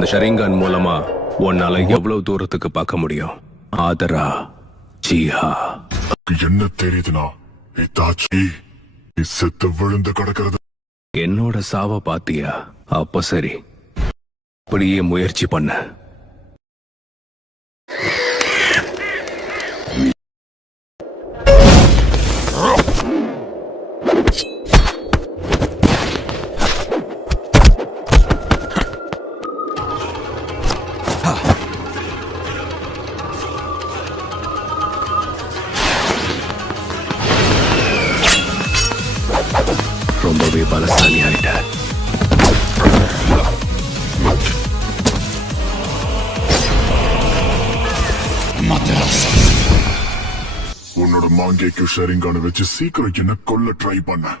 இந்த ஷரிங்கான் மூலமா உன்னால எவ்வளவு தூரத்துக்கு பார்க்க முடியும்? ஆதரா ஜியா என்ன தெரியுதுனா இத்தாச்சி செத்து விழுந்து கிடக்கிறது. என்னோட சாவ பாத்தியா? அப்ப சரி, அப்படியே முயற்சி பண்ண. ரொம்பவே பலசாலி ஆயிட்ட. உன்னோட மாங்கேக்கு ஷரிங்கான வச்சு சீக்கிரம் என்ன கொல்ல ட்ரை பண்ண.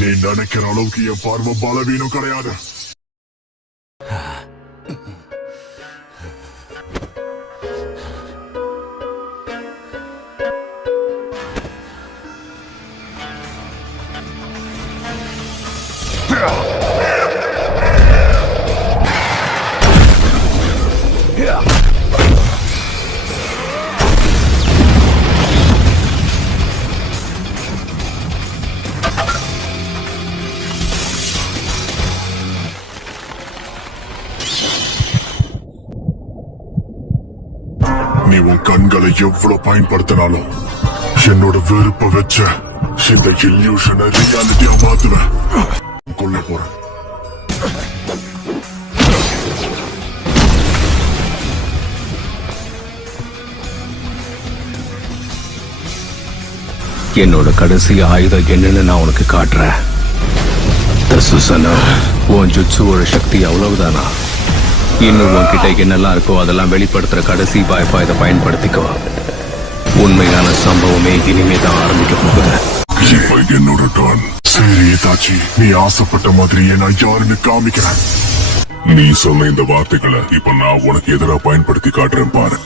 நீ நினைக்கிற அளவுக்கு என் பார்வை பலவீனம் கிடையாது. நீ உன் கண்களை எவ்வளவு பயன்படுத்தினாலும் என்னோட வெறுப்ப வச்ச இந்த இல்யூஷனை ரியாலிட்டியா மாத்துவேன். கொல்ல போறேன். என்னோட கடைசி ஆயுதம் என்னன்னு நான் உனக்கு காட்டுறேன். உன் ஜுட்சுவோட சக்தி அவ்வளவுதானா? இன்னும் உன்கிட்ட என்னெல்லாம் இருக்கோ அதெல்லாம் வெளிப்படுத்துற கடைசி வாய்ப்பா இதை பயன்படுத்திக்கோ. உண்மையான சம்பவமே இனிமே தான் ஆரம்பிக்க போகுது. என்னோட டர்ன். சரி தாச்சி, நீ ஆசைப்பட்ட மாதிரியே நான் யாருன்னு காமிக்கிறேன். நீ சொன்ன இந்த வார்த்தைகளை இப்ப நான் உனக்கு எதிராக பயன்படுத்தி காட்டுறேன் பாரு.